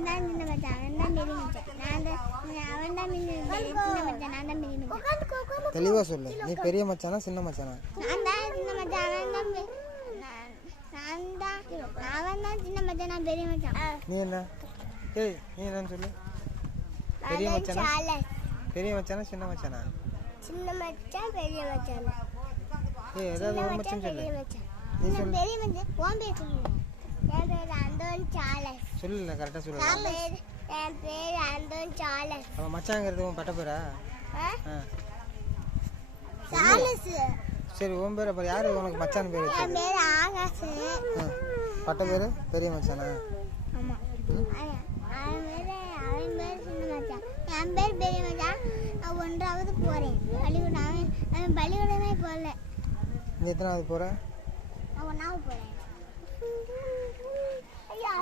நான் தான் சின்ன மச்சான், அவன் தான் பெரிய மச்சான். அவன் தான் சின்ன மச்சான், நான் தான் பெரிய மச்சான். தெளிவா சொல்லு. நீ பெரிய மச்சானா சின்ன மச்சானா? நான் தான் சின்ன மச்சான், அவன் தான் சின்ன மச்சான், நான் பெரிய மச்சான். நீ என்ன? ஏய் நீ என்னன்னு சொல்லு. பெரிய மச்சானா? பெரிய மச்சானா சின்ன மச்சானா? சின்ன மச்சான் பெரிய மச்சான். ஏய் ஏதாவது ஒரு மச்சான் சொல்லு. நீ சொல்லு. பெரிய மச்சான் உன் பேர் சொல்லு. என் பேர் அந்தோன் சார்லஸ். சொல்லு கரெக்டா சொல்லு. என் பேர் அந்தோன் சார்லஸ். அவன் மச்சாங்கிறது உன் பட்ட பேரா? சார்லஸ். சரி உன் பேர் அப்புறம் யாரு உனக்கு மச்சான் பேர் வச்சது? என் பேர் ஆகாஷ். பட்ட பேரு பெரிய மச்சானா? ஆமா. அவன் பேர் சின்ன மச்சான், என் பேர் பெரிய மச்சான். நான் 1வது போறேன் பள்ளிக்கூடம். அவன் பள்ளிக்கூடமே போகல. நீ எத்தனாவது போற? நான் 1வது போறேன். ஐயா